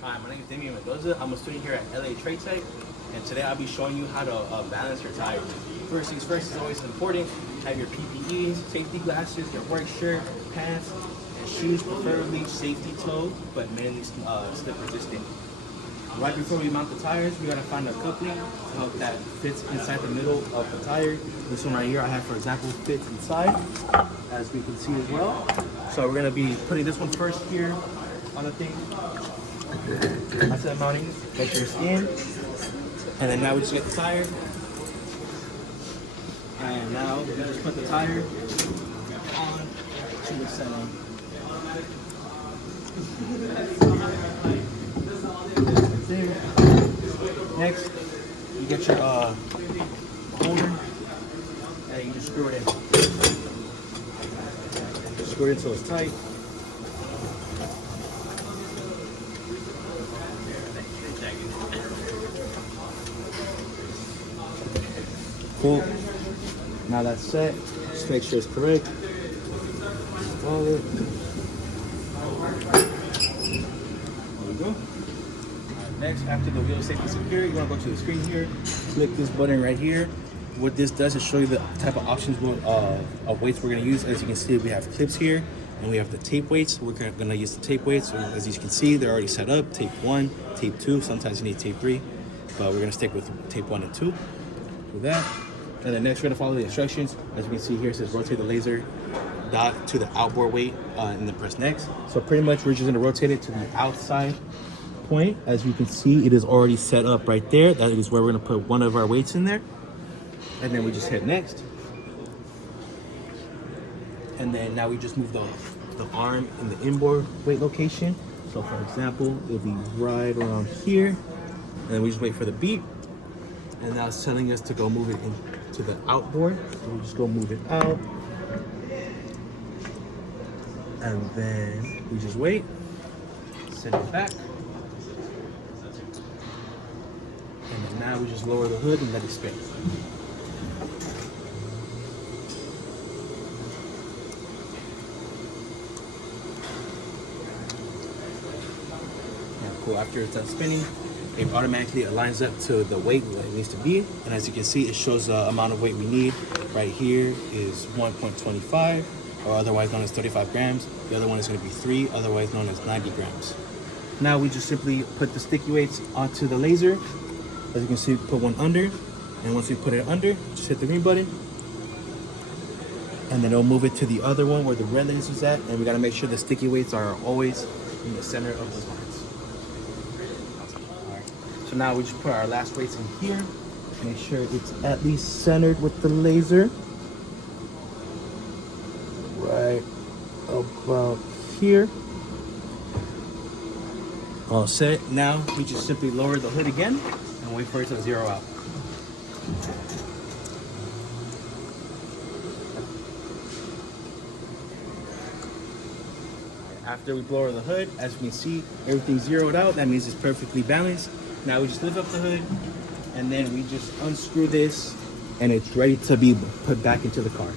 Hi, my name is Damian Mendoza. I'm a student here at LA Trade Tech, and today I'll be showing you how to balance your tires. First things first is always important. Have your PPEs, safety glasses, your work shirt, pants, and shoes, preferably safety toe, but mainly slip resistant. Right before we mount the tires, we gotta find a coupling that fits inside the middle of the tire. This one right here, I have, for example, fits inside, as we can see as well. So we're gonna be putting this one first here on the thing. That's the mounting. Make sure it's in. And then now we just get the tire. And now we just put the tire on to the center. Next, you get your holder and you just screw it in. Just screw it in so it's tight. Cool. Now that's set. Just make sure it's correct. Follow it. There we go. Next, after the wheel is safely secure, you want to go to the screen here, click this button right here. What this does is show you the type of options of weights we're going to use. As you can see, we have clips here, and we have the tape weights. We're going to use the tape weights. So as you can see, they're already set up. Tape 1, tape 2. Sometimes you need tape 3, but we're going to stick with tape 1 and 2. Do that. And then next, we're going to follow the instructions. As you can see here, it says rotate the laser dot to the outboard weight, and then press next. So pretty much, we're just going to rotate it to the outside point. As you can see, it is already set up right there. That is where we're going to put one of our weights in there, and then we just hit next. And then now we just move the arm in the inboard weight location. So for example, it'll be right around here, and then we just wait for the beep, and now it's telling us to go move it into the outboard. So we just go move it out, and then we just wait, send it back. And then now we just lower the hood and let it spin. Yeah, cool. After it's done spinning, it automatically aligns up to the weight that it needs to be. And as you can see, it shows the amount of weight we need. Right here is 1.25, or otherwise known as 35 grams. The other one is going to be 3, otherwise known as 90 grams. Now we just simply put the sticky weights onto the laser. As you can see, put one under, and once we put it under, just hit the green button, and then it'll move it to the other one where the red laser is at, and we gotta make sure the sticky weights are always in the center of those lines. All right. So now we just put our last weights in here, make sure it's at least centered with the laser, right about here. All set. Now we just simply lower the hood again and wait for it to zero out. After we lower the hood, as you can see, everything's zeroed out. That means it's perfectly balanced. Now we just lift up the hood, and then we just unscrew this, and it's ready to be put back into the car.